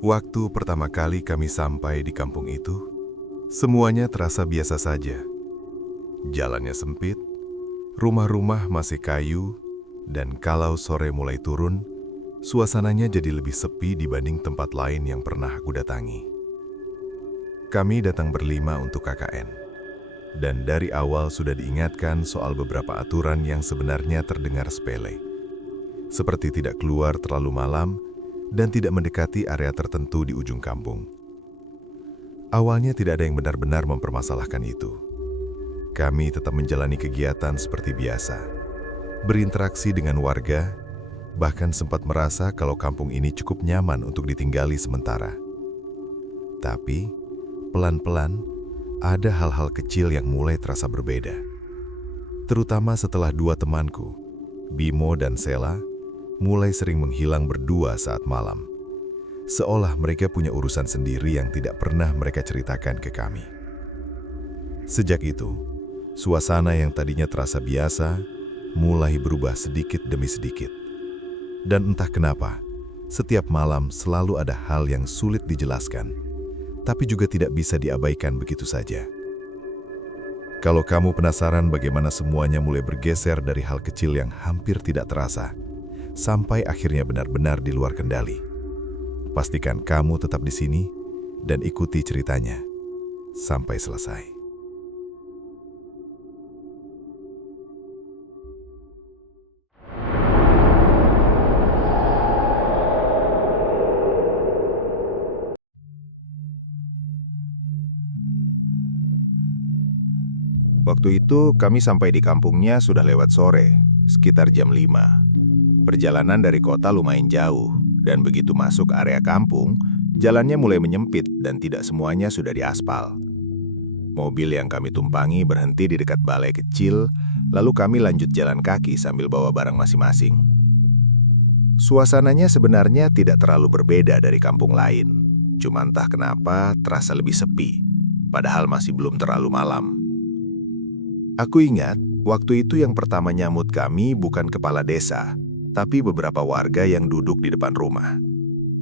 Waktu pertama kali kami sampai di kampung itu, semuanya terasa biasa saja. Jalannya sempit, rumah-rumah masih kayu, dan kalau sore mulai turun, suasananya jadi lebih sepi dibanding tempat lain yang pernah aku datangi. Kami datang berlima untuk KKN, dan dari awal sudah diingatkan soal beberapa aturan yang sebenarnya terdengar sepele, seperti tidak keluar terlalu malam dan tidak mendekati area tertentu di ujung kampung. Awalnya tidak ada yang benar-benar mempermasalahkan itu. Kami tetap menjalani kegiatan seperti biasa, berinteraksi dengan warga, bahkan sempat merasa kalau kampung ini cukup nyaman untuk ditinggali sementara. Tapi, pelan-pelan, ada hal-hal kecil yang mulai terasa berbeda. Terutama setelah dua temanku, Bimo dan Sela, mulai sering menghilang berdua saat malam. Seolah mereka punya urusan sendiri yang tidak pernah mereka ceritakan ke kami. Sejak itu, suasana yang tadinya terasa biasa, mulai berubah sedikit demi sedikit. Dan entah kenapa, setiap malam selalu ada hal yang sulit dijelaskan, tapi juga tidak bisa diabaikan begitu saja. Kalau kamu penasaran bagaimana semuanya mulai bergeser dari hal kecil yang hampir tidak terasa, sampai akhirnya benar-benar di luar kendali, pastikan kamu tetap di sini dan ikuti ceritanya sampai selesai. Waktu itu kami sampai di kampungnya sudah lewat sore, sekitar jam 5. Perjalanan dari kota lumayan jauh, dan begitu masuk area kampung, jalannya mulai menyempit dan tidak semuanya sudah diaspal. Mobil yang kami tumpangi berhenti di dekat balai kecil, lalu kami lanjut jalan kaki sambil bawa barang masing-masing. Suasananya sebenarnya tidak terlalu berbeda dari kampung lain, cuma entah kenapa terasa lebih sepi, padahal masih belum terlalu malam. Aku ingat, waktu itu yang pertama nyambut kami bukan kepala desa, tapi beberapa warga yang duduk di depan rumah.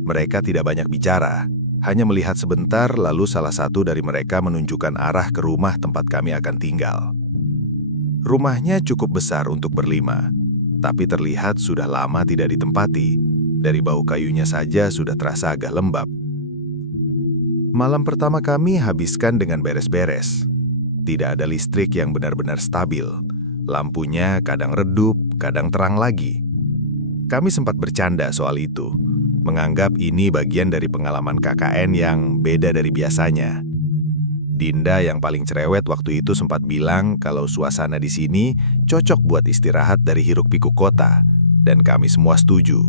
Mereka tidak banyak bicara, hanya melihat sebentar lalu salah satu dari mereka menunjukkan arah ke rumah tempat kami akan tinggal. Rumahnya cukup besar untuk berlima, tapi terlihat sudah lama tidak ditempati. Dari bau kayunya saja sudah terasa agak lembab. Malam pertama kami habiskan dengan beres-beres. Tidak ada listrik yang benar-benar stabil. Lampunya kadang redup, kadang terang lagi. Kami sempat bercanda soal itu, menganggap ini bagian dari pengalaman KKN yang beda dari biasanya. Dinda yang paling cerewet waktu itu sempat bilang kalau suasana di sini cocok buat istirahat dari hiruk-pikuk kota, dan kami semua setuju.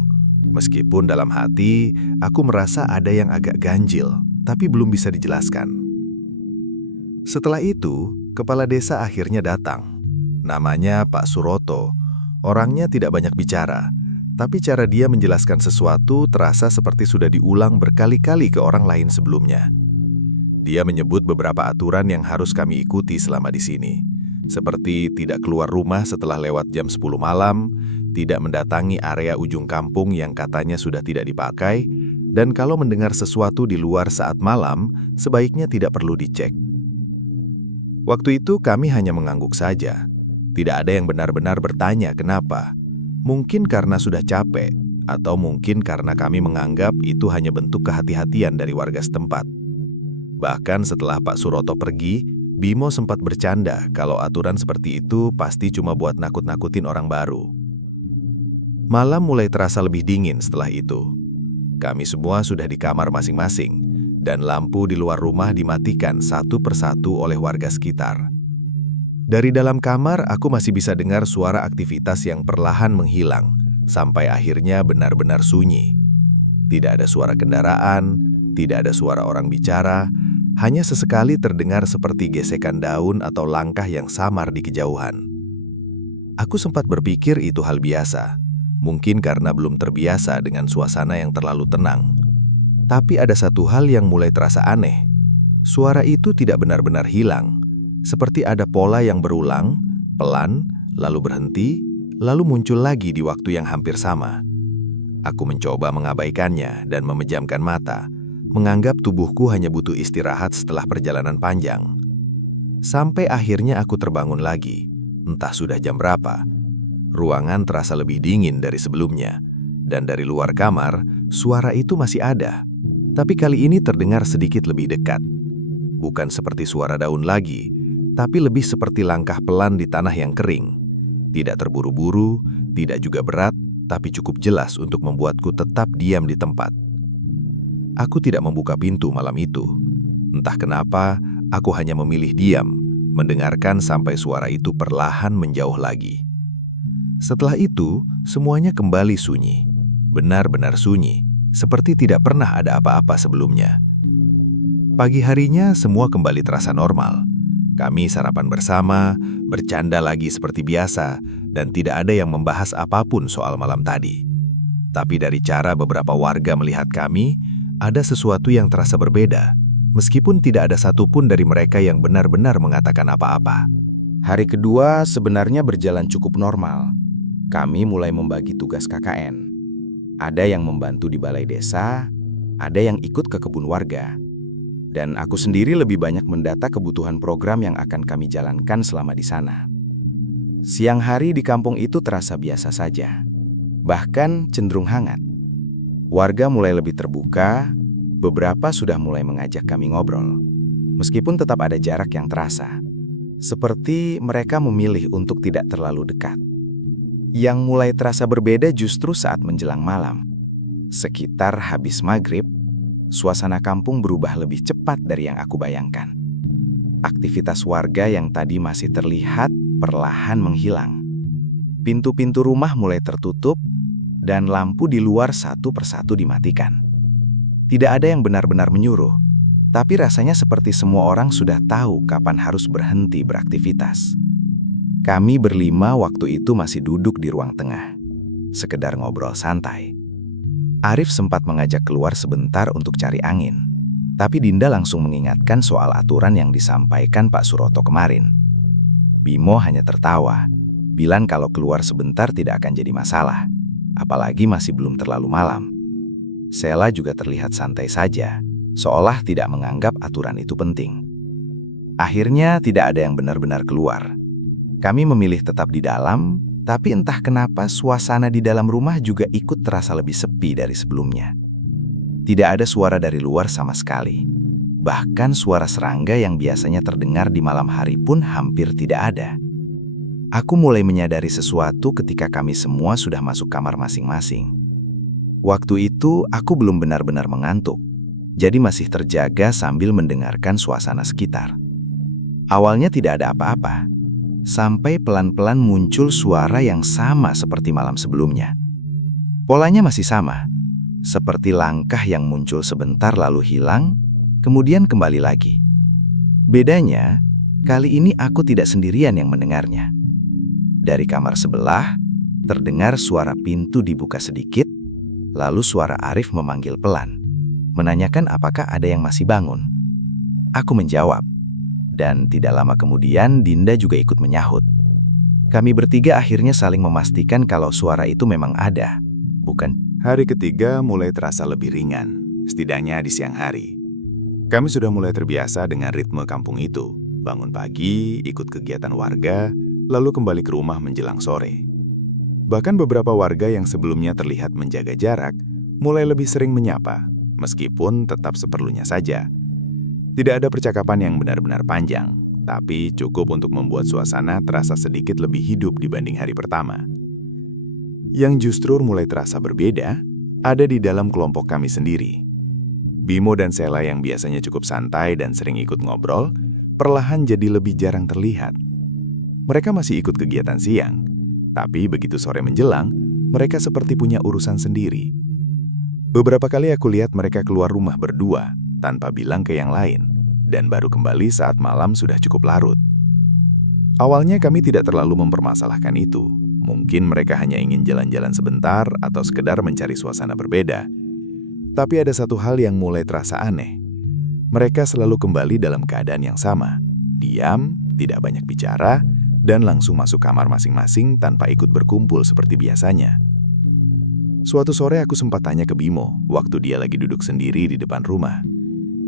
Meskipun dalam hati, aku merasa ada yang agak ganjil, tapi belum bisa dijelaskan. Setelah itu, kepala desa akhirnya datang. Namanya Pak Suroto. Orangnya tidak banyak bicara, tapi cara dia menjelaskan sesuatu terasa seperti sudah diulang berkali-kali ke orang lain sebelumnya. Dia menyebut beberapa aturan yang harus kami ikuti selama di sini, seperti tidak keluar rumah setelah lewat jam 10 malam, tidak mendatangi area ujung kampung yang katanya sudah tidak dipakai, dan kalau mendengar sesuatu di luar saat malam, sebaiknya tidak perlu dicek. Waktu itu kami hanya mengangguk saja. Tidak ada yang benar-benar bertanya kenapa. Mungkin karena sudah capek, atau mungkin karena kami menganggap itu hanya bentuk kehati-hatian dari warga setempat. Bahkan setelah Pak Suroto pergi, Bimo sempat bercanda kalau aturan seperti itu pasti cuma buat nakut-nakutin orang baru. Malam mulai terasa lebih dingin setelah itu. Kami semua sudah di kamar masing-masing, dan lampu di luar rumah dimatikan satu persatu oleh warga sekitar. Dari dalam kamar, aku masih bisa dengar suara aktivitas yang perlahan menghilang, sampai akhirnya benar-benar sunyi. Tidak ada suara kendaraan, tidak ada suara orang bicara, hanya sesekali terdengar seperti gesekan daun atau langkah yang samar di kejauhan. Aku sempat berpikir itu hal biasa, mungkin karena belum terbiasa dengan suasana yang terlalu tenang. Tapi ada satu hal yang mulai terasa aneh. Suara itu tidak benar-benar hilang. Seperti ada pola yang berulang, pelan, lalu berhenti, lalu muncul lagi di waktu yang hampir sama. Aku mencoba mengabaikannya dan memejamkan mata, menganggap tubuhku hanya butuh istirahat setelah perjalanan panjang. Sampai akhirnya aku terbangun lagi, entah sudah jam berapa. Ruangan terasa lebih dingin dari sebelumnya, dan dari luar kamar, suara itu masih ada. Tapi kali ini terdengar sedikit lebih dekat. Bukan seperti suara daun lagi, tapi lebih seperti langkah pelan di tanah yang kering. Tidak terburu-buru, tidak juga berat, tapi cukup jelas untuk membuatku tetap diam di tempat. Aku tidak membuka pintu malam itu. Entah kenapa, aku hanya memilih diam, mendengarkan sampai suara itu perlahan menjauh lagi. Setelah itu, semuanya kembali sunyi. Benar-benar sunyi, seperti tidak pernah ada apa-apa sebelumnya. Pagi harinya, semua kembali terasa normal. Kami sarapan bersama, bercanda lagi seperti biasa, dan tidak ada yang membahas apapun soal malam tadi. Tapi dari cara beberapa warga melihat kami, ada sesuatu yang terasa berbeda, meskipun tidak ada satupun dari mereka yang benar-benar mengatakan apa-apa. Hari kedua sebenarnya berjalan cukup normal. Kami mulai membagi tugas KKN. Ada yang membantu di balai desa, ada yang ikut ke kebun warga. Dan aku sendiri lebih banyak mendata kebutuhan program yang akan kami jalankan selama di sana. Siang hari di kampung itu terasa biasa saja, bahkan cenderung hangat. Warga mulai lebih terbuka, beberapa sudah mulai mengajak kami ngobrol, meskipun tetap ada jarak yang terasa. Seperti mereka memilih untuk tidak terlalu dekat. Yang mulai terasa berbeda justru saat menjelang malam. Sekitar habis maghrib, suasana kampung berubah lebih cepat dari yang aku bayangkan. Aktivitas warga yang tadi masih terlihat perlahan menghilang. Pintu-pintu rumah mulai tertutup, dan lampu di luar satu persatu dimatikan. Tidak ada yang benar-benar menyuruh, tapi rasanya seperti semua orang sudah tahu kapan harus berhenti beraktivitas. Kami berlima waktu itu masih duduk di ruang tengah, sekedar ngobrol santai. Arif sempat mengajak keluar sebentar untuk cari angin, tapi Dinda langsung mengingatkan soal aturan yang disampaikan Pak Suroto kemarin. Bimo hanya tertawa, bilang kalau keluar sebentar tidak akan jadi masalah, apalagi masih belum terlalu malam. Sela juga terlihat santai saja, seolah tidak menganggap aturan itu penting. Akhirnya tidak ada yang benar-benar keluar. Kami memilih tetap di dalam, tapi entah kenapa suasana di dalam rumah juga ikut terasa lebih sepi dari sebelumnya. Tidak ada suara dari luar sama sekali. Bahkan suara serangga yang biasanya terdengar di malam hari pun hampir tidak ada. Aku mulai menyadari sesuatu ketika kami semua sudah masuk kamar masing-masing. Waktu itu aku belum benar-benar mengantuk, jadi masih terjaga sambil mendengarkan suasana sekitar. Awalnya tidak ada apa-apa, sampai pelan-pelan muncul suara yang sama seperti malam sebelumnya. Polanya masih sama, seperti langkah yang muncul sebentar lalu hilang, kemudian kembali lagi. Bedanya, kali ini aku tidak sendirian yang mendengarnya. Dari kamar sebelah, terdengar suara pintu dibuka sedikit, lalu suara Arif memanggil pelan, menanyakan apakah ada yang masih bangun. Aku menjawab, dan tidak lama kemudian Dinda juga ikut menyahut. Kami bertiga akhirnya saling memastikan kalau suara itu memang ada, bukan. Hari ketiga mulai terasa lebih ringan, setidaknya di siang hari. Kami sudah mulai terbiasa dengan ritme kampung itu. Bangun pagi, ikut kegiatan warga, lalu kembali ke rumah menjelang sore. Bahkan beberapa warga yang sebelumnya terlihat menjaga jarak, mulai lebih sering menyapa, meskipun tetap seperlunya saja. Tidak ada percakapan yang benar-benar panjang, tapi cukup untuk membuat suasana terasa sedikit lebih hidup dibanding hari pertama. Yang justru mulai terasa berbeda, ada di dalam kelompok kami sendiri. Bimo dan Sela yang biasanya cukup santai dan sering ikut ngobrol, perlahan jadi lebih jarang terlihat. Mereka masih ikut kegiatan siang, tapi begitu sore menjelang, mereka seperti punya urusan sendiri. Beberapa kali aku lihat mereka keluar rumah berdua, tanpa bilang ke yang lain, dan baru kembali saat malam sudah cukup larut. Awalnya kami tidak terlalu mempermasalahkan itu. Mungkin mereka hanya ingin jalan-jalan sebentar atau sekedar mencari suasana berbeda. Tapi ada satu hal yang mulai terasa aneh. Mereka selalu kembali dalam keadaan yang sama, diam, tidak banyak bicara, dan langsung masuk kamar masing-masing tanpa ikut berkumpul seperti biasanya. Suatu sore aku sempat tanya ke Bimo waktu dia lagi duduk sendiri di depan rumah.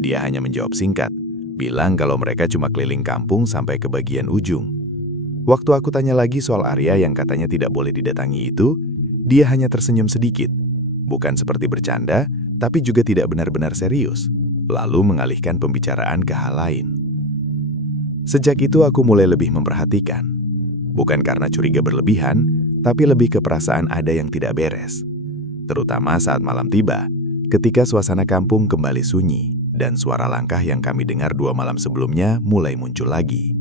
Dia hanya menjawab singkat, bilang kalau mereka cuma keliling kampung sampai ke bagian ujung. Waktu aku tanya lagi soal area yang katanya tidak boleh didatangi itu, dia hanya tersenyum sedikit. Bukan seperti bercanda, tapi juga tidak benar-benar serius. Lalu mengalihkan pembicaraan ke hal lain. Sejak itu aku mulai lebih memperhatikan. Bukan karena curiga berlebihan, tapi lebih ke perasaan ada yang tidak beres. Terutama saat malam tiba, ketika suasana kampung kembali sunyi, dan suara langkah yang kami dengar 2 malam sebelumnya mulai muncul lagi.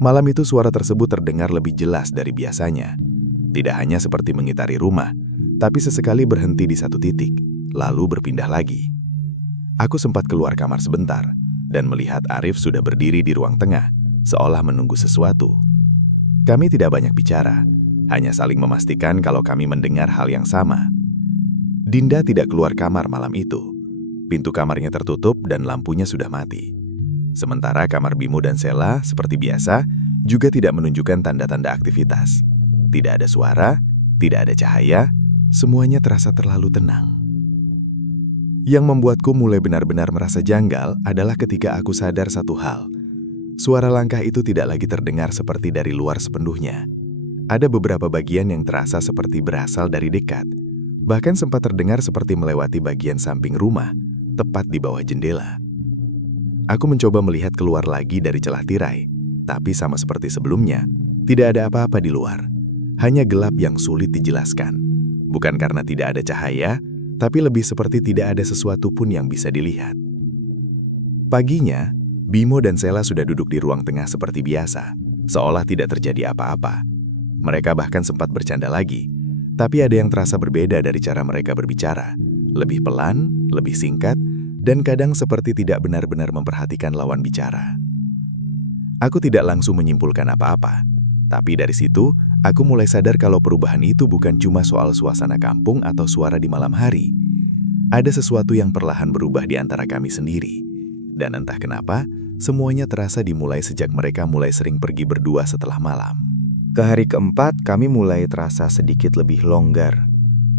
Malam itu suara tersebut terdengar lebih jelas dari biasanya. Tidak hanya seperti mengitari rumah, tapi sesekali berhenti di satu titik, lalu berpindah lagi. Aku sempat keluar kamar sebentar, dan melihat Arif sudah berdiri di ruang tengah, seolah menunggu sesuatu. Kami tidak banyak bicara, hanya saling memastikan kalau kami mendengar hal yang sama. Dinda tidak keluar kamar malam itu. Pintu kamarnya tertutup dan lampunya sudah mati. Sementara kamar Bimo dan Sela, seperti biasa, juga tidak menunjukkan tanda-tanda aktivitas. Tidak ada suara, tidak ada cahaya, semuanya terasa terlalu tenang. Yang membuatku mulai benar-benar merasa janggal adalah ketika aku sadar satu hal. Suara langkah itu tidak lagi terdengar seperti dari luar sepenuhnya. Ada beberapa bagian yang terasa seperti berasal dari dekat. Bahkan sempat terdengar seperti melewati bagian samping rumah, tepat di bawah jendela. Aku mencoba melihat keluar lagi dari celah tirai, tapi sama seperti sebelumnya, tidak ada apa-apa di luar. Hanya gelap yang sulit dijelaskan. Bukan karena tidak ada cahaya, tapi lebih seperti tidak ada sesuatu pun yang bisa dilihat. Paginya, Bimo dan Sela sudah duduk di ruang tengah seperti biasa, seolah tidak terjadi apa-apa. Mereka bahkan sempat bercanda lagi, tapi ada yang terasa berbeda dari cara mereka berbicara. Lebih pelan, lebih singkat, dan kadang seperti tidak benar-benar memperhatikan lawan bicara. Aku tidak langsung menyimpulkan apa-apa, tapi dari situ, aku mulai sadar kalau perubahan itu bukan cuma soal suasana kampung atau suara di malam hari. Ada sesuatu yang perlahan berubah di antara kami sendiri. Dan entah kenapa, semuanya terasa dimulai sejak mereka mulai sering pergi berdua setelah malam. Ke hari keempat, kami mulai terasa sedikit lebih longgar.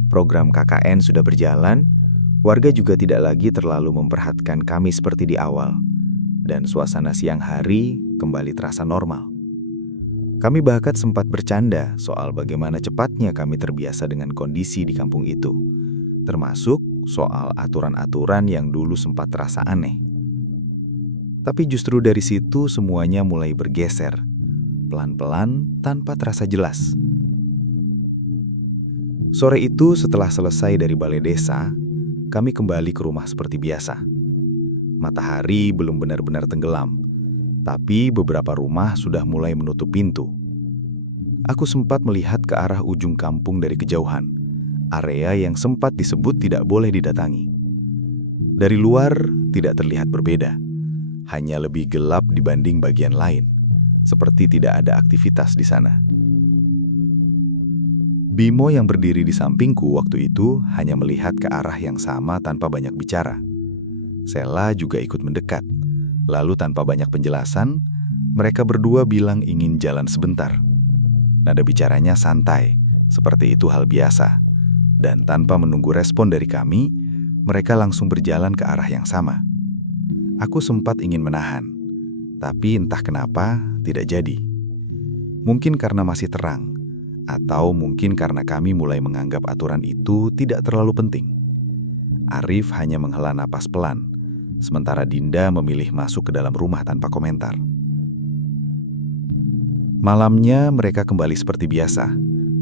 Program KKN sudah berjalan, warga juga tidak lagi terlalu memperhatikan kami seperti di awal, dan suasana siang hari kembali terasa normal. Kami bahkan sempat bercanda soal bagaimana cepatnya kami terbiasa dengan kondisi di kampung itu, termasuk soal aturan-aturan yang dulu sempat terasa aneh. Tapi justru dari situ semuanya mulai bergeser, pelan-pelan tanpa terasa jelas. Sore itu setelah selesai dari balai desa, kami kembali ke rumah seperti biasa. Matahari belum benar-benar tenggelam, tapi beberapa rumah sudah mulai menutup pintu. Aku sempat melihat ke arah ujung kampung dari kejauhan, area yang sempat disebut tidak boleh didatangi. Dari luar tidak terlihat berbeda, hanya lebih gelap dibanding bagian lain, seperti tidak ada aktivitas di sana. Bimo yang berdiri di sampingku waktu itu hanya melihat ke arah yang sama tanpa banyak bicara. Sela juga ikut mendekat. Lalu tanpa banyak penjelasan, mereka berdua bilang ingin jalan sebentar. Nada bicaranya santai, seperti itu hal biasa. Dan tanpa menunggu respon dari kami, mereka langsung berjalan ke arah yang sama. Aku sempat ingin menahan, tapi entah kenapa tidak jadi. Mungkin karena masih terang, atau mungkin karena kami mulai menganggap aturan itu tidak terlalu penting. Arif hanya menghela napas pelan, sementara Dinda memilih masuk ke dalam rumah tanpa komentar. Malamnya mereka kembali seperti biasa,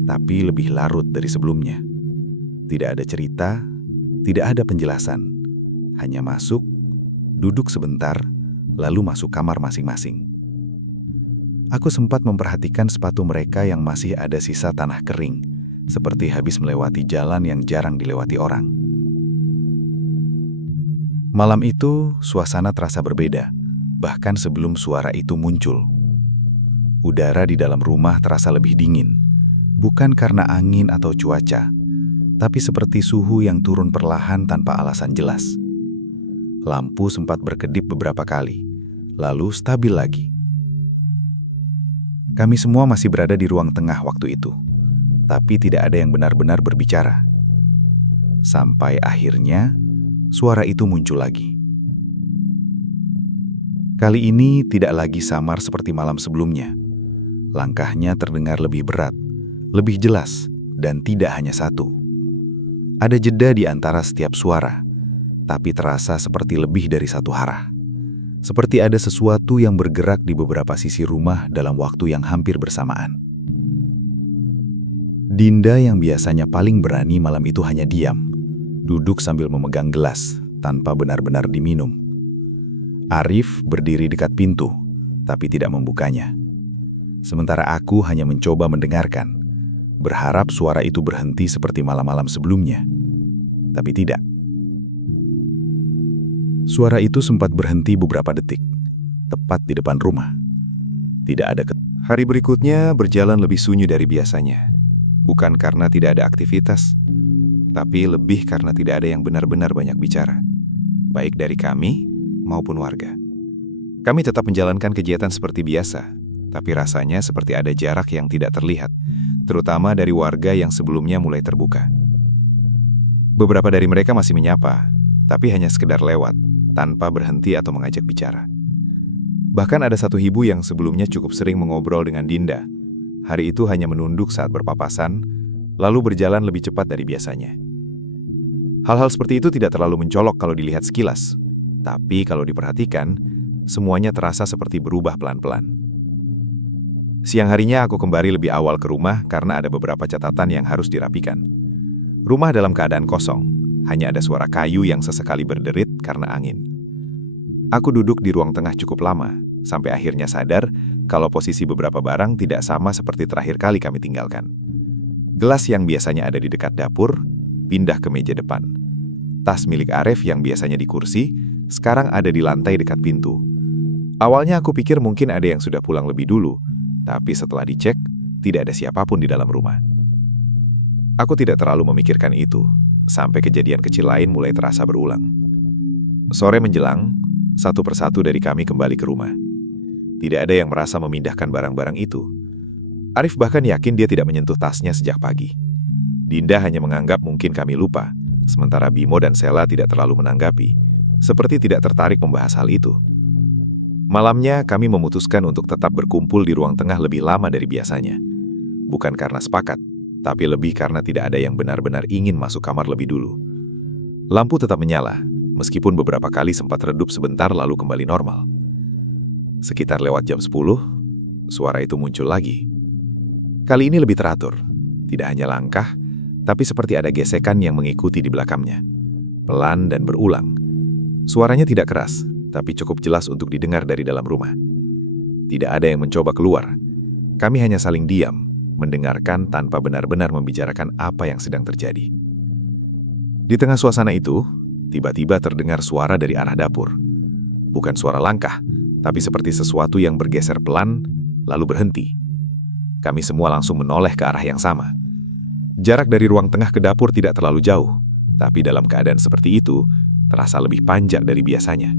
tapi lebih larut dari sebelumnya. Tidak ada cerita, tidak ada penjelasan. Hanya masuk, duduk sebentar, lalu masuk kamar masing-masing. Aku sempat memperhatikan sepatu mereka yang masih ada sisa tanah kering, seperti habis melewati jalan yang jarang dilewati orang. Malam itu, suasana terasa berbeda, bahkan sebelum suara itu muncul. Udara di dalam rumah terasa lebih dingin, bukan karena angin atau cuaca, tapi seperti suhu yang turun perlahan tanpa alasan jelas. Lampu sempat berkedip beberapa kali, lalu stabil lagi. Kami semua masih berada di ruang tengah waktu itu, tapi tidak ada yang benar-benar berbicara. Sampai akhirnya, suara itu muncul lagi. Kali ini tidak lagi samar seperti malam sebelumnya. Langkahnya terdengar lebih berat, lebih jelas, dan tidak hanya satu. Ada jeda di antara setiap suara, tapi terasa seperti lebih dari satu arah. Seperti ada sesuatu yang bergerak di beberapa sisi rumah dalam waktu yang hampir bersamaan. Dinda yang biasanya paling berani malam itu hanya diam, duduk sambil memegang gelas, tanpa benar-benar diminum. Arif berdiri dekat pintu, tapi tidak membukanya. Sementara aku hanya mencoba mendengarkan, berharap suara itu berhenti seperti malam-malam sebelumnya. Tapi tidak. Suara itu sempat berhenti beberapa detik, tepat di depan rumah. Tidak ada Hari berikutnya berjalan lebih sunyi dari biasanya. Bukan karena tidak ada aktivitas, tapi lebih karena tidak ada yang benar-benar banyak bicara, baik dari kami maupun warga. Kami tetap menjalankan kegiatan seperti biasa, tapi rasanya seperti ada jarak yang tidak terlihat, terutama dari warga yang sebelumnya mulai terbuka. Beberapa dari mereka masih menyapa, tapi hanya sekedar lewat, tanpa berhenti atau mengajak bicara. Bahkan ada satu ibu yang sebelumnya cukup sering mengobrol dengan Dinda. Hari itu hanya menunduk saat berpapasan, lalu berjalan lebih cepat dari biasanya. Hal-hal seperti itu tidak terlalu mencolok kalau dilihat sekilas, tapi kalau diperhatikan, semuanya terasa seperti berubah pelan-pelan. Siang harinya aku kembali lebih awal ke rumah karena ada beberapa catatan yang harus dirapikan. Rumah dalam keadaan kosong, hanya ada suara kayu yang sesekali berderit karena angin. Aku duduk di ruang tengah cukup lama, sampai akhirnya sadar kalau posisi beberapa barang tidak sama seperti terakhir kali kami tinggalkan. Gelas yang biasanya ada di dekat dapur, pindah ke meja depan. Tas milik Arif yang biasanya di kursi, sekarang ada di lantai dekat pintu. Awalnya aku pikir mungkin ada yang sudah pulang lebih dulu, tapi setelah dicek, tidak ada siapapun di dalam rumah. Aku tidak terlalu memikirkan itu, sampai kejadian kecil lain mulai terasa berulang. Sore menjelang, satu persatu dari kami kembali ke rumah. Tidak ada yang merasa memindahkan barang-barang itu. Arif bahkan yakin dia tidak menyentuh tasnya sejak pagi. Dinda hanya menganggap mungkin kami lupa, sementara Bimo dan Sela tidak terlalu menanggapi, seperti tidak tertarik membahas hal itu. Malamnya kami memutuskan untuk tetap berkumpul di ruang tengah lebih lama dari biasanya. Bukan karena sepakat, tapi lebih karena tidak ada yang benar-benar ingin masuk kamar lebih dulu. Lampu tetap menyala, meskipun beberapa kali sempat redup sebentar lalu kembali normal. Sekitar lewat jam 10, suara itu muncul lagi. Kali ini lebih teratur, tidak hanya langkah, tapi seperti ada gesekan yang mengikuti di belakangnya. Pelan dan berulang. Suaranya tidak keras, tapi cukup jelas untuk didengar dari dalam rumah. Tidak ada yang mencoba keluar. Kami hanya saling diam, mendengarkan tanpa benar-benar membicarakan apa yang sedang terjadi. Di tengah suasana itu, tiba-tiba terdengar suara dari arah dapur. Bukan suara langkah, tapi seperti sesuatu yang bergeser pelan, lalu berhenti. Kami semua langsung menoleh ke arah yang sama. Jarak dari ruang tengah ke dapur tidak terlalu jauh, tapi dalam keadaan seperti itu, terasa lebih panjang dari biasanya.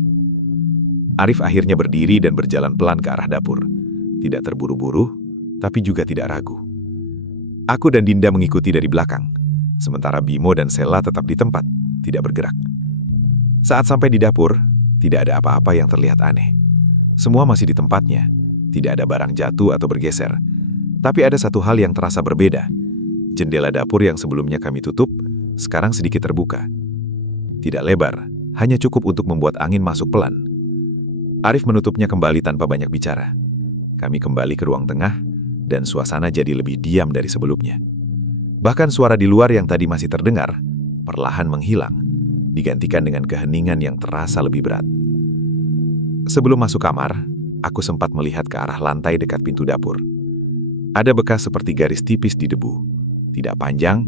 Arif akhirnya berdiri dan berjalan pelan ke arah dapur. Tidak terburu-buru, tapi juga tidak ragu. Aku dan Dinda mengikuti dari belakang, sementara Bimo dan Sela tetap di tempat, tidak bergerak. Saat sampai di dapur, tidak ada apa-apa yang terlihat aneh. Semua masih di tempatnya, tidak ada barang jatuh atau bergeser. Tapi ada satu hal yang terasa berbeda. Jendela dapur yang sebelumnya kami tutup, sekarang sedikit terbuka. Tidak lebar, hanya cukup untuk membuat angin masuk pelan. Arif menutupnya kembali tanpa banyak bicara. Kami kembali ke ruang tengah, dan suasana jadi lebih diam dari sebelumnya. Bahkan suara di luar yang tadi masih terdengar, perlahan menghilang, digantikan dengan keheningan yang terasa lebih berat. Sebelum masuk kamar, aku sempat melihat ke arah lantai dekat pintu dapur. Ada bekas seperti garis tipis di debu. Tidak panjang,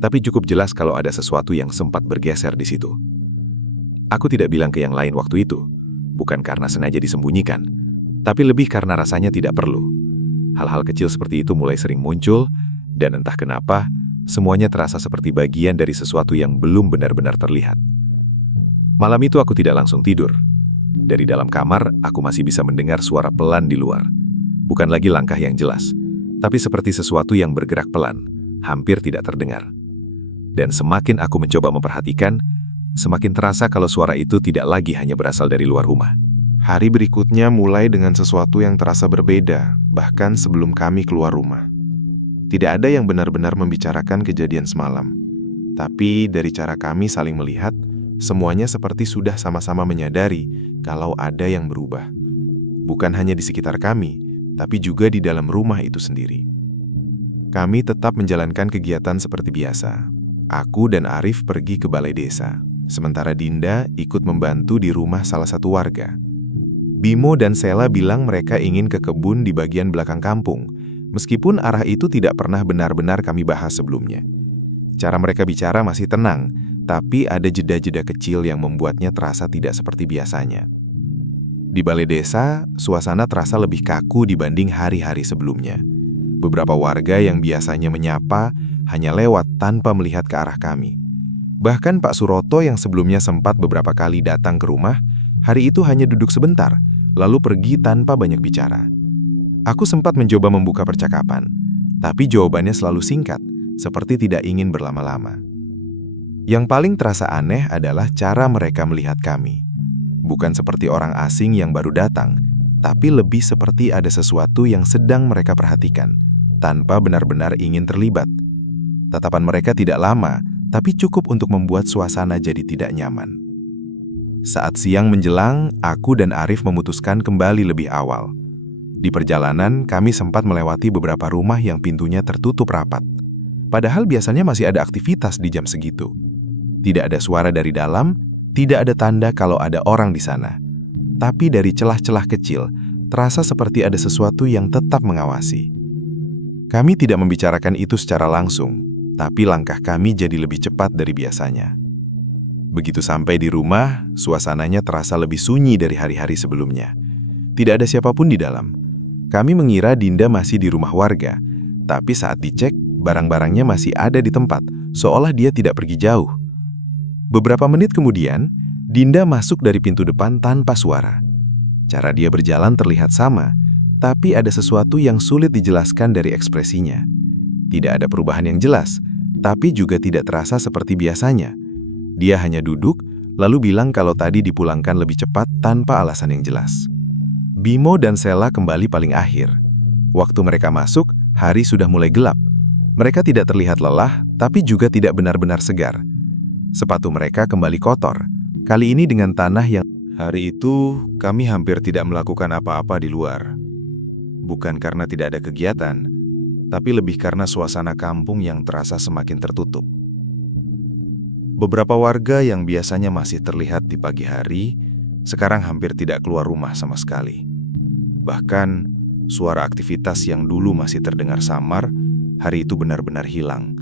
tapi cukup jelas kalau ada sesuatu yang sempat bergeser di situ. Aku tidak bilang ke yang lain waktu itu, bukan karena sengaja disembunyikan, tapi lebih karena rasanya tidak perlu. Hal-hal kecil seperti itu mulai sering muncul, dan entah kenapa, semuanya terasa seperti bagian dari sesuatu yang belum benar-benar terlihat. Malam itu aku tidak langsung tidur. Dari dalam kamar, aku masih bisa mendengar suara pelan di luar. Bukan lagi langkah yang jelas, tapi seperti sesuatu yang bergerak pelan, hampir tidak terdengar. Dan semakin aku mencoba memperhatikan, semakin terasa kalau suara itu tidak lagi hanya berasal dari luar rumah. Hari berikutnya mulai dengan sesuatu yang terasa berbeda, bahkan sebelum kami keluar rumah. Tidak ada yang benar-benar membicarakan kejadian semalam. Tapi dari cara kami saling melihat, semuanya seperti sudah sama-sama menyadari kalau ada yang berubah. Bukan hanya di sekitar kami, tapi juga di dalam rumah itu sendiri. Kami tetap menjalankan kegiatan seperti biasa. Aku dan Arif pergi ke balai desa, sementara Dinda ikut membantu di rumah salah satu warga. Bimo dan Sela bilang mereka ingin ke kebun di bagian belakang kampung, meskipun arah itu tidak pernah benar-benar kami bahas sebelumnya. Cara mereka bicara masih tenang, tapi ada jeda-jeda kecil yang membuatnya terasa tidak seperti biasanya. Di balai desa, suasana terasa lebih kaku dibanding hari-hari sebelumnya. Beberapa warga yang biasanya menyapa hanya lewat tanpa melihat ke arah kami. Bahkan Pak Suroto yang sebelumnya sempat beberapa kali datang ke rumah, hari itu hanya duduk sebentar, lalu pergi tanpa banyak bicara. Aku sempat mencoba membuka percakapan, tapi jawabannya selalu singkat, seperti tidak ingin berlama-lama. Yang paling terasa aneh adalah cara mereka melihat kami. Bukan seperti orang asing yang baru datang, tapi lebih seperti ada sesuatu yang sedang mereka perhatikan, tanpa benar-benar ingin terlibat. Tatapan mereka tidak lama, tapi cukup untuk membuat suasana jadi tidak nyaman. Saat siang menjelang, aku dan Arif memutuskan kembali lebih awal. Di perjalanan, kami sempat melewati beberapa rumah yang pintunya tertutup rapat. Padahal biasanya masih ada aktivitas di jam segitu. Tidak ada suara dari dalam, tidak ada tanda kalau ada orang di sana. Tapi dari celah-celah kecil, terasa seperti ada sesuatu yang tetap mengawasi. Kami tidak membicarakan itu secara langsung, tapi langkah kami jadi lebih cepat dari biasanya. Begitu sampai di rumah, suasananya terasa lebih sunyi dari hari-hari sebelumnya. Tidak ada siapapun di dalam. Kami mengira Dinda masih di rumah warga, tapi saat dicek, barang-barangnya masih ada di tempat, seolah dia tidak pergi jauh. Beberapa menit kemudian, Dinda masuk dari pintu depan tanpa suara. Cara dia berjalan terlihat sama, tapi ada sesuatu yang sulit dijelaskan dari ekspresinya. Tidak ada perubahan yang jelas, tapi juga tidak terasa seperti biasanya. Dia hanya duduk, lalu bilang kalau tadi dipulangkan lebih cepat tanpa alasan yang jelas. Bimo dan Sela kembali paling akhir. Waktu mereka masuk, hari sudah mulai gelap. Mereka tidak terlihat lelah, tapi juga tidak benar-benar segar. Sepatu mereka kembali kotor, kali ini dengan tanah yang... Hari itu, kami hampir tidak melakukan apa-apa di luar. Bukan karena tidak ada kegiatan, tapi lebih karena suasana kampung yang terasa semakin tertutup. Beberapa warga yang biasanya masih terlihat di pagi hari, sekarang hampir tidak keluar rumah sama sekali. Bahkan, suara aktivitas yang dulu masih terdengar samar, hari itu benar-benar hilang.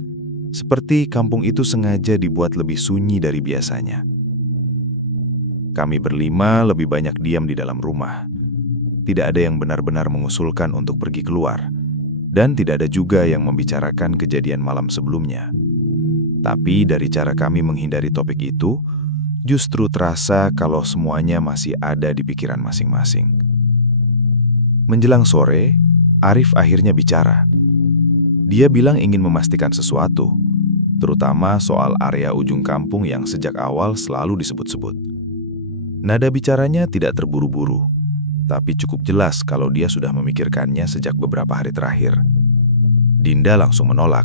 Seperti kampung itu sengaja dibuat lebih sunyi dari biasanya. Kami berlima lebih banyak diam di dalam rumah. Tidak ada yang benar-benar mengusulkan untuk pergi keluar, dan tidak ada juga yang membicarakan kejadian malam sebelumnya. Tapi dari cara kami menghindari topik itu, justru terasa kalau semuanya masih ada di pikiran masing-masing. Menjelang sore, Arif akhirnya bicara. Dia bilang ingin memastikan sesuatu, terutama soal area ujung kampung yang sejak awal selalu disebut-sebut. Nada bicaranya tidak terburu-buru, tapi cukup jelas kalau dia sudah memikirkannya sejak beberapa hari terakhir. Dinda langsung menolak.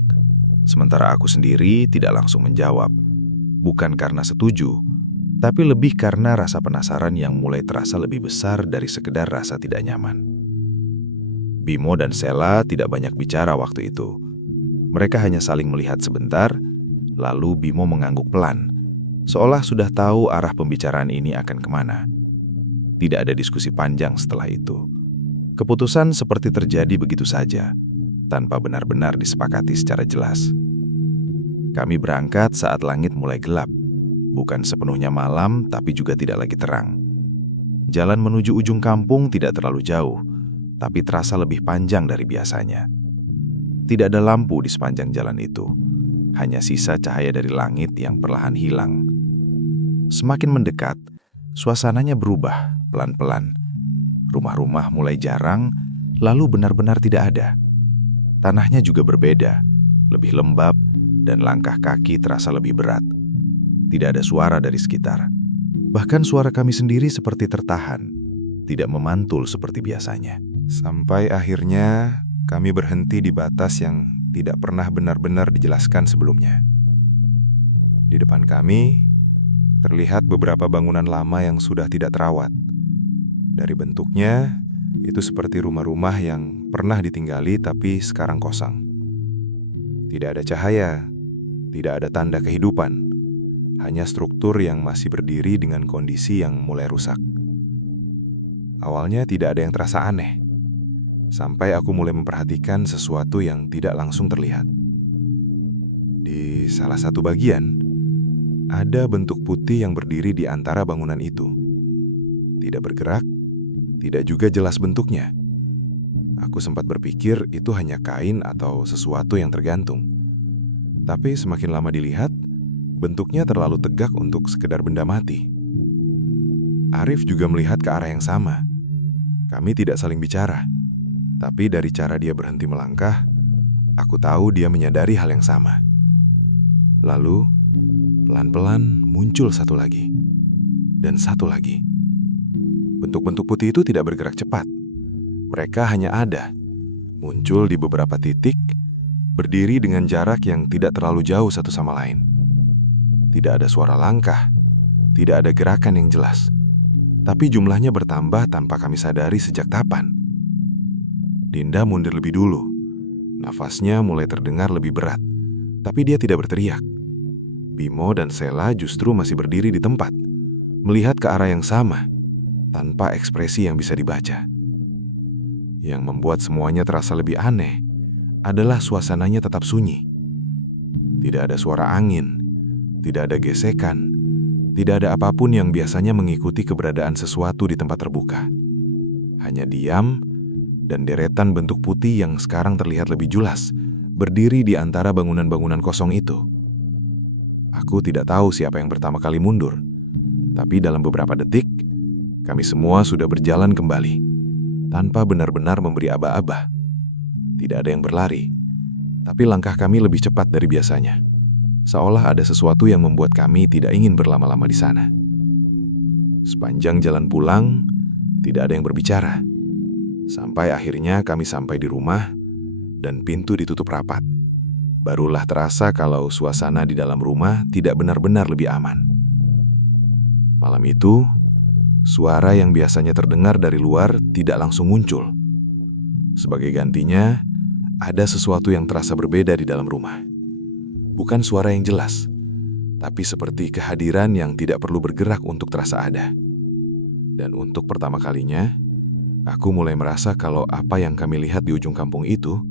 Sementara aku sendiri tidak langsung menjawab, bukan karena setuju, tapi lebih karena rasa penasaran yang mulai terasa lebih besar dari sekedar rasa tidak nyaman. Bimo dan Sela tidak banyak bicara waktu itu. Mereka hanya saling melihat sebentar, lalu Bimo mengangguk pelan, seolah sudah tahu arah pembicaraan ini akan kemana. Tidak ada diskusi panjang setelah itu. Keputusan seperti terjadi begitu saja, tanpa benar-benar disepakati secara jelas. Kami berangkat saat langit mulai gelap, bukan sepenuhnya malam tapi juga tidak lagi terang. Jalan menuju ujung kampung tidak terlalu jauh, tapi terasa lebih panjang dari biasanya. Tidak ada lampu di sepanjang jalan itu, hanya sisa cahaya dari langit yang perlahan hilang. Semakin mendekat, suasananya berubah pelan-pelan. Rumah-rumah mulai jarang, lalu benar-benar tidak ada. Tanahnya juga berbeda, lebih lembab, dan langkah kaki terasa lebih berat. Tidak ada suara dari sekitar. Bahkan suara kami sendiri seperti tertahan. tidak memantul seperti biasanya. Sampai akhirnya kami berhenti di batas yang tidak pernah benar-benar dijelaskan sebelumnya. Di depan kami terlihat beberapa bangunan lama yang sudah tidak terawat. Dari bentuknya, itu seperti rumah-rumah yang pernah ditinggali tapi sekarang kosong. Tidak ada cahaya, tidak ada tanda kehidupan, hanya struktur yang masih berdiri dengan kondisi yang mulai rusak. Awalnya tidak ada yang terasa aneh, sampai aku mulai memperhatikan sesuatu yang tidak langsung terlihat. Di salah satu bagian, ada bentuk putih yang berdiri di antara bangunan itu. Tidak bergerak, tidak juga jelas bentuknya. Aku sempat berpikir itu hanya kain atau sesuatu yang tergantung. Tapi semakin lama dilihat, bentuknya terlalu tegak untuk sekedar benda mati. Arif juga melihat ke arah yang sama. Kami tidak saling bicara, tapi dari cara dia berhenti melangkah, aku tahu dia menyadari hal yang sama. Lalu, pelan-pelan muncul satu lagi, dan satu lagi. Bentuk-bentuk putih itu tidak bergerak cepat. Mereka hanya ada, muncul di beberapa titik, berdiri dengan jarak yang tidak terlalu jauh satu sama lain. Tidak ada suara langkah, tidak ada gerakan yang jelas. Tapi jumlahnya bertambah tanpa kami sadari sejak kapan. Dinda mundur lebih dulu. Nafasnya mulai terdengar lebih berat, tapi dia tidak berteriak. Bimo dan Sela justru masih berdiri di tempat, melihat ke arah yang sama, tanpa ekspresi yang bisa dibaca. Yang membuat semuanya terasa lebih aneh adalah suasananya tetap sunyi. Tidak ada suara angin, tidak ada gesekan, tidak ada apapun yang biasanya mengikuti keberadaan sesuatu di tempat terbuka. Hanya diam dan deretan bentuk putih yang sekarang terlihat lebih jelas, berdiri di antara bangunan-bangunan kosong itu. Aku tidak tahu siapa yang pertama kali mundur, tapi dalam beberapa detik, kami semua sudah berjalan kembali, tanpa benar-benar memberi aba-aba. Tidak ada yang berlari, tapi langkah kami lebih cepat dari biasanya. Seolah ada sesuatu yang membuat kami tidak ingin berlama-lama di sana. Sepanjang jalan pulang, tidak ada yang berbicara. Sampai akhirnya kami sampai di rumah, dan pintu ditutup rapat. Barulah terasa kalau suasana di dalam rumah tidak benar-benar lebih aman. Malam itu, suara yang biasanya terdengar dari luar tidak langsung muncul. Sebagai gantinya, ada sesuatu yang terasa berbeda di dalam rumah. Bukan suara yang jelas, tapi seperti kehadiran yang tidak perlu bergerak untuk terasa ada. Dan untuk pertama kalinya, aku mulai merasa kalau apa yang kami lihat di ujung kampung itu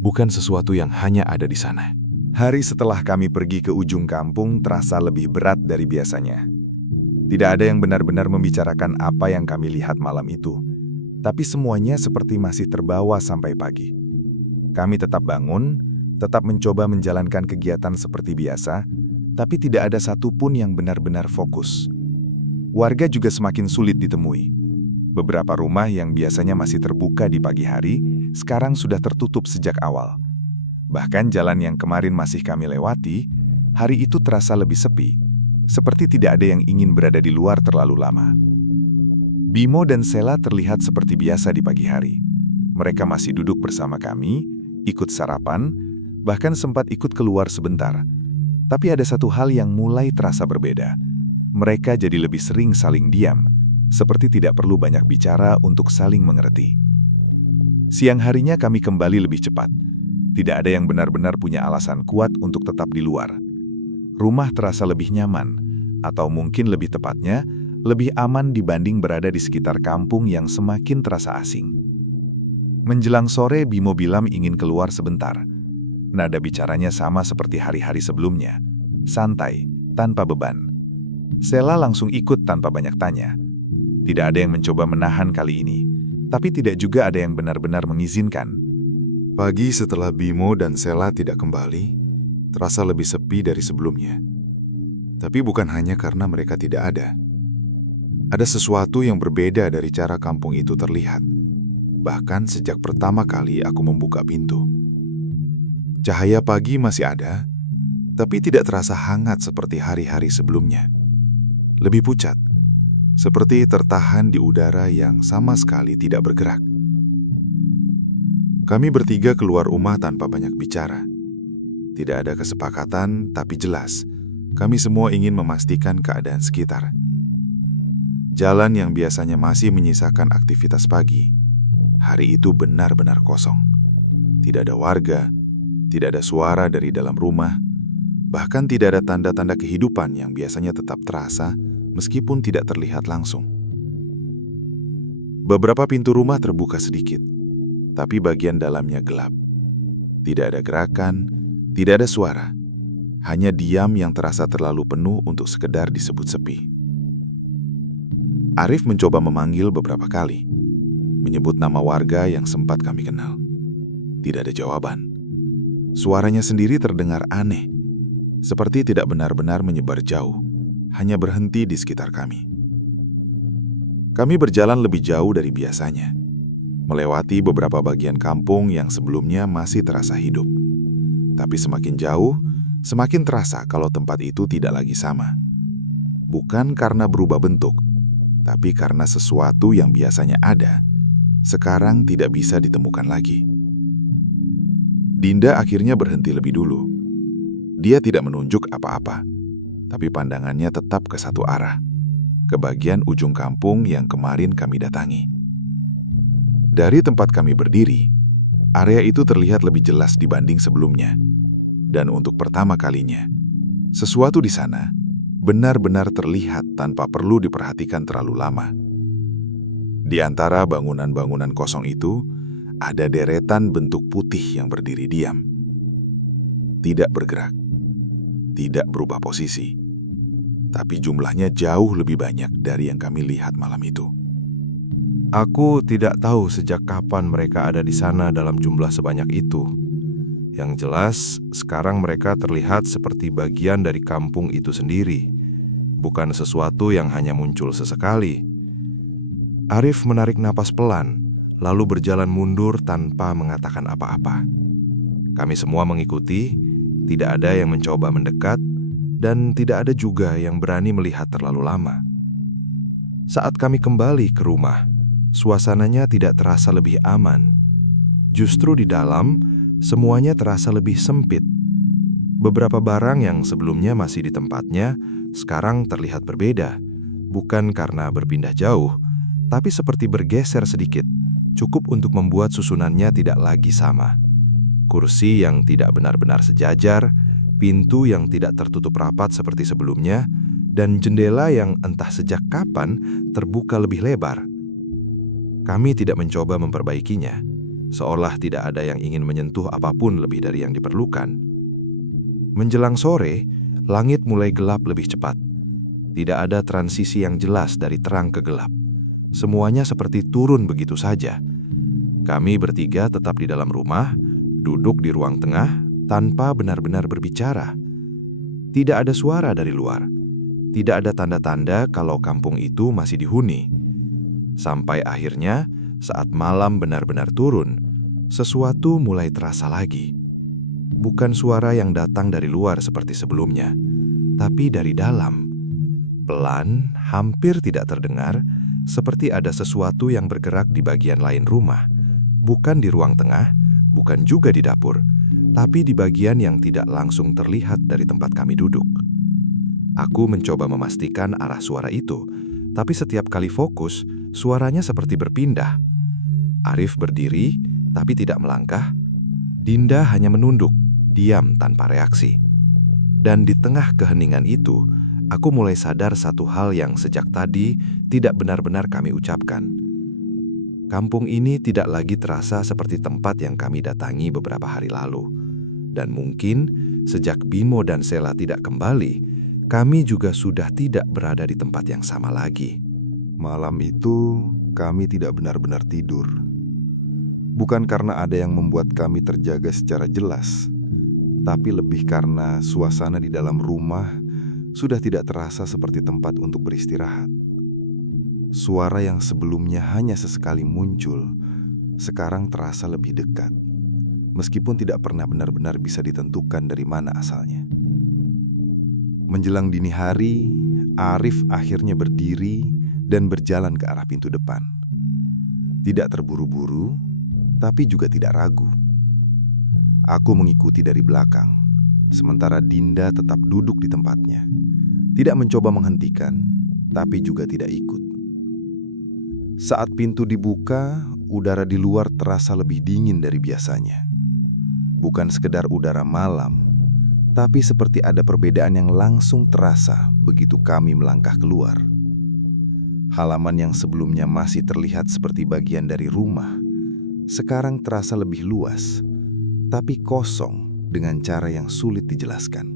bukan sesuatu yang hanya ada di sana. Hari setelah kami pergi ke ujung kampung terasa lebih berat dari biasanya. Tidak ada yang benar-benar membicarakan apa yang kami lihat malam itu, tapi semuanya seperti masih terbawa sampai pagi. Kami tetap bangun, tetap mencoba menjalankan kegiatan seperti biasa, tapi tidak ada satupun yang benar-benar fokus. Warga juga semakin sulit ditemui. Beberapa rumah yang biasanya masih terbuka di pagi hari, sekarang sudah tertutup sejak awal. Bahkan jalan yang kemarin masih kami lewati, hari itu terasa lebih sepi, seperti tidak ada yang ingin berada di luar terlalu lama. Bimo dan Sela terlihat seperti biasa di pagi hari. Mereka masih duduk bersama kami, ikut sarapan, bahkan sempat ikut keluar sebentar. Tapi ada satu hal yang mulai terasa berbeda. Mereka jadi lebih sering saling diam, seperti tidak perlu banyak bicara untuk saling mengerti. Siang harinya kami kembali lebih cepat. Tidak ada yang benar-benar punya alasan kuat untuk tetap di luar. Rumah terasa lebih nyaman, atau mungkin lebih tepatnya, lebih aman dibanding berada di sekitar kampung yang semakin terasa asing. Menjelang sore, Bimo bilang ingin keluar sebentar. Nada bicaranya sama seperti hari-hari sebelumnya, santai, tanpa beban. Sela langsung ikut tanpa banyak tanya. Tidak ada yang mencoba menahan kali ini, tapi tidak juga ada yang benar-benar mengizinkan. Pagi setelah Bimo dan Sela tidak kembali, terasa lebih sepi dari sebelumnya. Tapi bukan hanya karena mereka tidak ada. Ada sesuatu yang berbeda dari cara kampung itu terlihat. Bahkan sejak pertama kali aku membuka pintu. Cahaya pagi masih ada, tapi tidak terasa hangat seperti hari-hari sebelumnya. Lebih pucat, seperti tertahan di udara yang sama sekali tidak bergerak. Kami bertiga keluar rumah tanpa banyak bicara. Tidak ada kesepakatan, tapi jelas, kami semua ingin memastikan keadaan sekitar. Jalan yang biasanya masih menyisakan aktivitas pagi, hari itu benar-benar kosong. Tidak ada warga, tidak ada suara dari dalam rumah, bahkan tidak ada tanda-tanda kehidupan yang biasanya tetap terasa meskipun tidak terlihat langsung. Beberapa pintu rumah terbuka sedikit, tapi bagian dalamnya gelap. Tidak ada gerakan, tidak ada suara, hanya diam yang terasa terlalu penuh untuk sekedar disebut sepi. Arif mencoba memanggil beberapa kali, menyebut nama warga yang sempat kami kenal. Tidak ada jawaban. Suaranya sendiri terdengar aneh, seperti tidak benar-benar menyebar jauh, hanya berhenti di sekitar kami. Kami berjalan lebih jauh dari biasanya, melewati beberapa bagian kampung yang sebelumnya masih terasa hidup. Tapi semakin jauh, semakin terasa kalau tempat itu tidak lagi sama. Bukan karena berubah bentuk, tapi karena sesuatu yang biasanya ada, sekarang tidak bisa ditemukan lagi. Dinda akhirnya berhenti lebih dulu. Dia tidak menunjuk apa-apa, tapi pandangannya tetap ke satu arah, ke bagian ujung kampung yang kemarin kami datangi. Dari tempat kami berdiri, area itu terlihat lebih jelas dibanding sebelumnya. Dan untuk pertama kalinya, sesuatu di sana benar-benar terlihat tanpa perlu diperhatikan terlalu lama. Di antara bangunan-bangunan kosong itu, ada deretan bentuk putih yang berdiri diam. Tidak bergerak, tidak berubah posisi, tapi jumlahnya jauh lebih banyak dari yang kami lihat malam itu. Aku tidak tahu sejak kapan mereka ada di sana dalam jumlah sebanyak itu. Yang jelas, sekarang mereka terlihat seperti bagian dari kampung itu sendiri, bukan sesuatu yang hanya muncul sesekali. Arif menarik napas pelan, lalu berjalan mundur tanpa mengatakan apa-apa. Kami semua mengikuti, tidak ada yang mencoba mendekat, dan tidak ada juga yang berani melihat terlalu lama. Saat kami kembali ke rumah, suasananya tidak terasa lebih aman. Justru di dalam, semuanya terasa lebih sempit. Beberapa barang yang sebelumnya masih di tempatnya, sekarang terlihat berbeda. Bukan karena berpindah jauh, tapi seperti bergeser sedikit, cukup untuk membuat susunannya tidak lagi sama. Kursi yang tidak benar-benar sejajar, pintu yang tidak tertutup rapat seperti sebelumnya, dan jendela yang entah sejak kapan terbuka lebih lebar. Kami tidak mencoba memperbaikinya, seolah tidak ada yang ingin menyentuh apapun lebih dari yang diperlukan. Menjelang sore, langit mulai gelap lebih cepat. Tidak ada transisi yang jelas dari terang ke gelap. Semuanya seperti turun begitu saja. Kami bertiga tetap di dalam rumah, duduk di ruang tengah, tanpa benar-benar berbicara. Tidak ada suara dari luar. Tidak ada tanda-tanda kalau kampung itu masih dihuni. Sampai akhirnya, saat malam benar-benar turun, sesuatu mulai terasa lagi. Bukan suara yang datang dari luar seperti sebelumnya, tapi dari dalam. Pelan, hampir tidak terdengar, seperti ada sesuatu yang bergerak di bagian lain rumah. Bukan di ruang tengah, bukan juga di dapur, tapi di bagian yang tidak langsung terlihat dari tempat kami duduk. Aku mencoba memastikan arah suara itu, tapi setiap kali fokus, suaranya seperti berpindah. Arif berdiri, tapi tidak melangkah. Dinda hanya menunduk, diam tanpa reaksi. Dan di tengah keheningan itu, aku mulai sadar satu hal yang sejak tadi tidak benar-benar kami ucapkan. Kampung ini tidak lagi terasa seperti tempat yang kami datangi beberapa hari lalu. Dan mungkin sejak Bimo dan Sela tidak kembali, kami juga sudah tidak berada di tempat yang sama lagi. Malam itu kami tidak benar-benar tidur. Bukan karena ada yang membuat kami terjaga secara jelas, tapi lebih karena suasana di dalam rumah sudah tidak terasa seperti tempat untuk beristirahat. Suara yang sebelumnya hanya sesekali muncul, sekarang terasa lebih dekat, meskipun tidak pernah benar-benar bisa ditentukan dari mana asalnya. Menjelang dini hari, Arif akhirnya berdiri dan berjalan ke arah pintu depan. Tidak terburu-buru, tapi juga tidak ragu. Aku mengikuti dari belakang, sementara Dinda tetap duduk di tempatnya. Tidak mencoba menghentikan, tapi juga tidak ikut. Saat pintu dibuka, udara di luar terasa lebih dingin dari biasanya. Bukan sekedar udara malam, tapi seperti ada perbedaan yang langsung terasa begitu kami melangkah keluar. Halaman yang sebelumnya masih terlihat seperti bagian dari rumah, sekarang terasa lebih luas, tapi kosong dengan cara yang sulit dijelaskan.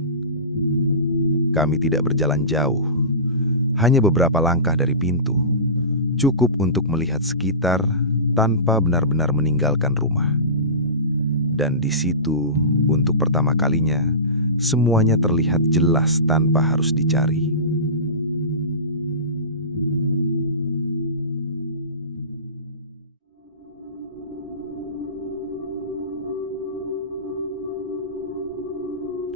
Kami tidak berjalan jauh, hanya beberapa langkah dari pintu, cukup untuk melihat sekitar tanpa benar-benar meninggalkan rumah. Dan di situ, untuk pertama kalinya, semuanya terlihat jelas tanpa harus dicari.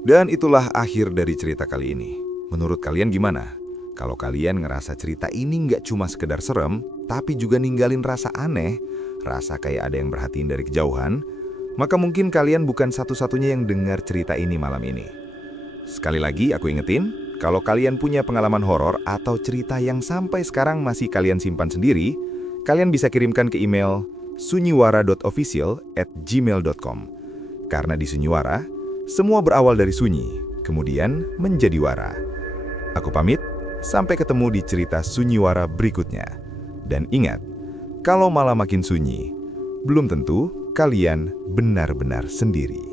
Dan itulah akhir dari cerita kali ini. Menurut kalian gimana? Kalau kalian ngerasa cerita ini nggak cuma sekedar serem, tapi juga ninggalin rasa aneh, rasa kayak ada yang merhatiin dari kejauhan, maka mungkin kalian bukan satu-satunya yang dengar cerita ini malam ini. Sekali lagi aku ingetin, kalau kalian punya pengalaman horor atau cerita yang sampai sekarang masih kalian simpan sendiri, kalian bisa kirimkan ke email sunyiwara.official@gmail.com. Karena di Sunyiwara, semua berawal dari sunyi, kemudian menjadi wara. Aku pamit, sampai ketemu di cerita Sunyiwara berikutnya. Dan ingat, kalau malam makin sunyi, belum tentu kalian benar-benar sendiri.